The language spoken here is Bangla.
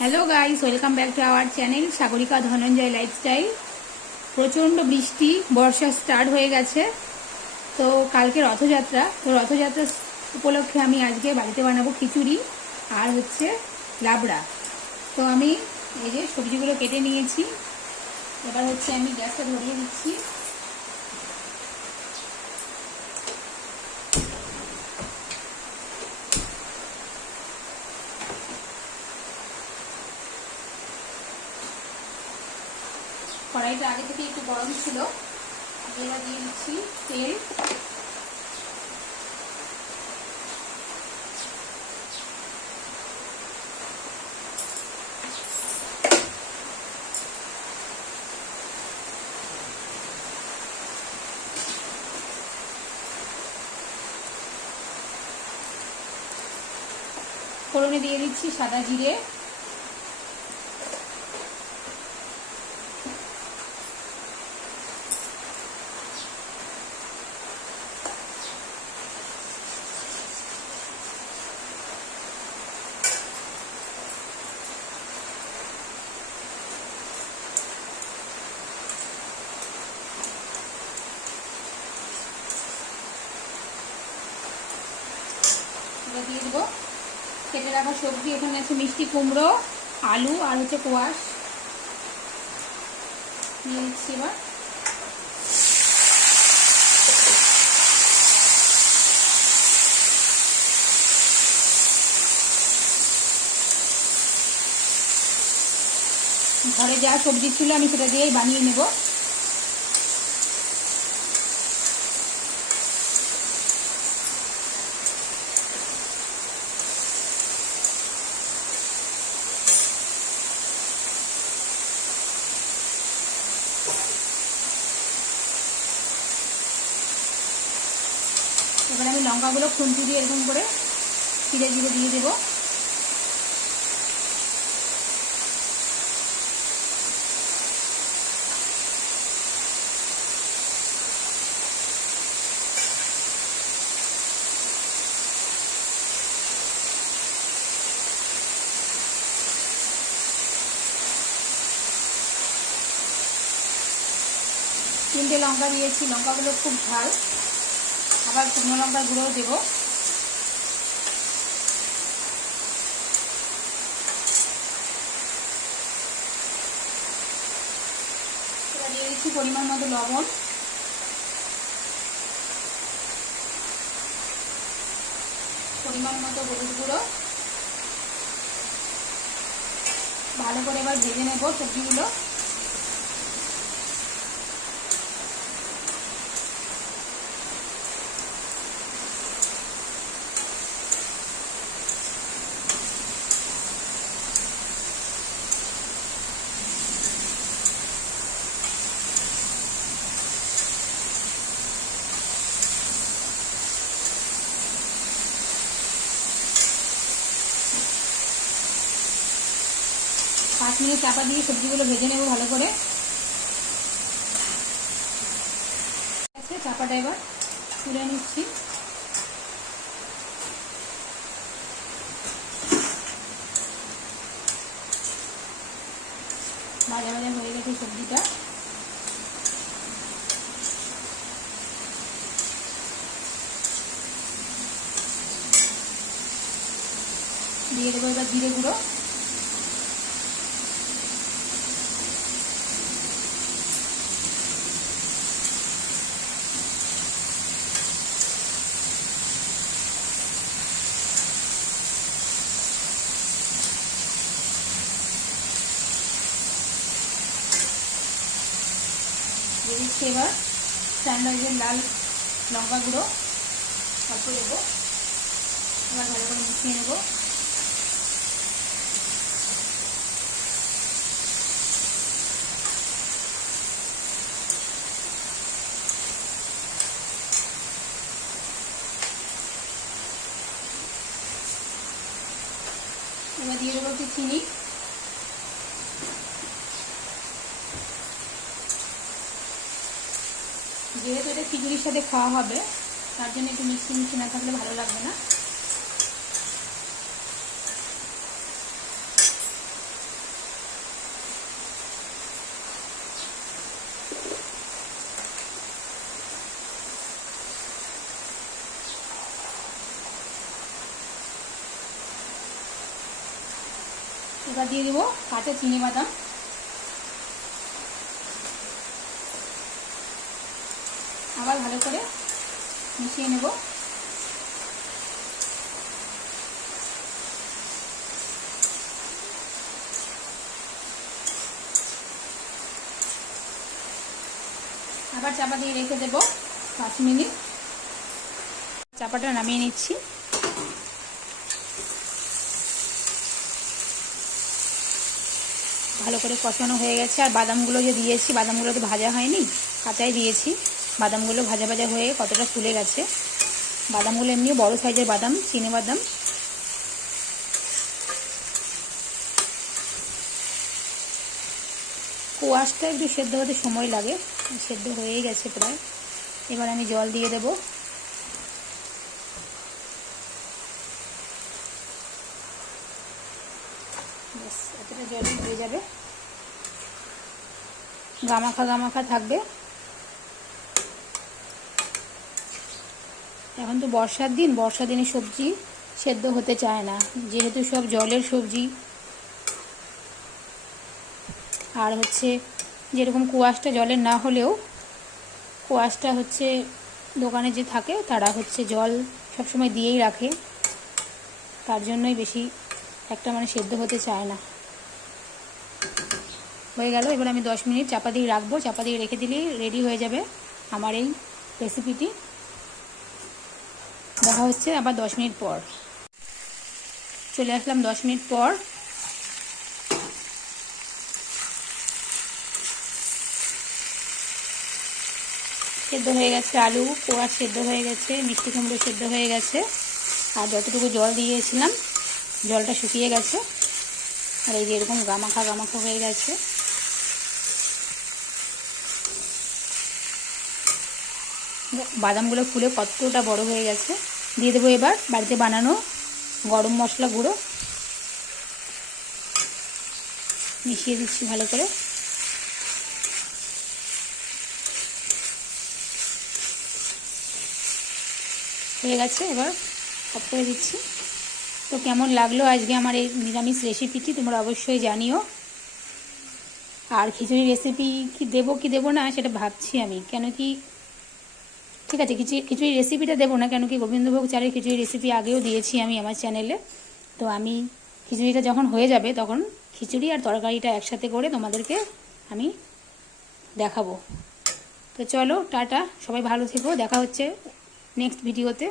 Hello guys, welcome back to our channel Sagarika Dhananjay lifestyle. প্রচণ্ড বৃষ্টি, বর্ষা স্টার্ট হয়ে গেছে। তো কালকে রথযাত্রা, রথযাত্রা উপলক্ষে আমি আজকে বাড়িতে বানাবো খিচুড়ি আর হচ্ছে লাবড়া। তো আমি এই যে সবজিগুলো কেটে নিয়েছি। এবার হচ্ছে আমি গ্যাসটা ধরিয়ে দিচ্ছি। কড়াইটা আগে থেকে একটু গরম ছিল। এবার দিয়ে দিচ্ছি তেল। ফোড়নে দিয়ে দিচ্ছি সাদা জিরে, দিয়ে দেবো কেটে রাখা সবজি। এখানে আছে মিষ্টি কুমড়ো, আলু আর হচ্ছে কোয়াশ নিয়ে নিচ্ছি। এবার ঘরে যা সবজি ছিল আমি সেটা দিয়েই বানিয়ে নেব। এবার আমি লঙ্কাগুলো খুন্তি দিয়ে এরকম করে ধীরে ধীরে দিয়ে দেবো। তিনটে লঙ্কা দিয়েছি, লঙ্কাগুলো খুব ঝাল। আবার শুকনো লঙ্কার গুঁড়োও দেবো। এবার দিয়ে দিচ্ছি পরিমাণ মতো লবণ, পরিমাণ মতো হলুদ গুঁড়ো। ভালো করে এবার ভেজে নেব সবজিগুলো। পাঁচ মিনিট চাপা দিয়ে সবজিগুলো ভেজে নেব ভালো করে। চাপাটা এবার তুলে নিচ্ছি। ভাজা ভাজা হয়ে গেছে সবজিটা। দিয়ে দেবো এবার জিরে গুঁড়ো, দিয়ে দিচ্ছি এবার স্যান্ডউইচের লাল লঙ্কা গুঁড়ো অল্প দেবো। এবার ভালো করে মিশিয়ে নেব। এবার দিয়ে দেবো একটু চিনি। যেহেতু এটা খিচুড়ির সাথে খাওয়া হবে তার জন্য একটু মিষ্টি মিষ্টি না থাকলে ভালো লাগবে না। এবার দিয়ে দেবো কাঁচা চিনি বাদাম। আবার ভালো করে মিশিয়ে নেব। আবার চাপা দিয়ে রেখে দেব 5 মিনিট। চাপাটা নামিয়ে নিচ্ছি। ভালো করে কষানো হয়ে গেছে। আর বাদামগুলো যে দিয়েছি, বাদামগুলো তো ভাজা হয়নি, কাঁচাই দিয়েছি। বাদামগুলো ভাজা ভাজা হয়ে কতটা ফুলে গেছে। বাদামগুলো এমনিও বড় সাইজের বাদাম, চিনে বাদাম। কোয়াশটা একটু সেদ্ধ হতে সময় লাগে, সেদ্ধ হয়েই গেছে প্রায়। এবার আমি জল দিয়ে দেব। ব্যাস, এতটা জলই হয়ে যাবে। গামাখা গামাখা থাকবে। এখন তো বর্ষার দিন, বর্ষার দিনে সবজি সেদ্ধ হতে চায় না, যেহেতু সব জলের সবজি। আর হচ্ছে যেরকম কোয়াশটা জলের না হলেও, কোয়াশটা হচ্ছে দোকানে যে থাকে তারা হচ্ছে জল সবসময় দিয়েই রাখে, তার জন্যই বেশি একটা মানে সেদ্ধ হতে চায় না। হয়ে গেল। এবার আমি 10 মিনিট চাপা দিয়ে রাখবো। চাপা দিয়ে রেখে দিলেই রেডি হয়ে যাবে আমার এই রেসিপিটি। দেখা হচ্ছে আবার 10 মিনিট পর। চলে আসলাম 10 মিনিট পর। সেদ্ধ হয়ে গেছে আলু, কোয়াশ সেদ্ধ হয়ে গেছে, মিষ্টি কুমড়ো সেদ্ধ হয়ে গেছে। আর যতটুকু জল দিয়েছিলাম জলটা শুকিয়ে গেছে। আর এই যে এরকম গামাখা গামাখা হয়ে গেছে। বাদামগুলো ফুলে কতটা বড় হয়ে গেছে। দিয়ে দেবো এবার বাড়িতে বানানো গরম মশলা গুঁড়ো। মিশিয়ে দিচ্ছি ভালো করে। হয়ে গেছে, এবার অফ করে দিচ্ছি। তো কেমন লাগলো আজকে আমার এই নিরামিষ রেসিপিটি তোমরা অবশ্যই জানিও। আর খিচুড়ি রেসিপি কি দেবো না সেটা ভাবছি আমি, কেন কি ঠিক আছে খিচুড়ি রেসিপিটা দেবো না, কেন কি গোবিন্দভোগ চালের খিচুড়ি রেসিপি আগেও দিয়েছি আমি আমার চ্যানেলে। তো আমি খিচুড়িটা যখন হয়ে যাবে তখন খিচুড়ি আর তরকারিটা একসাথে করে তোমাদেরকে আমি দেখাবো। তো চলো টাটা, সবাই ভালো থেকো, দেখা হচ্ছে নেক্সট ভিডিওতে।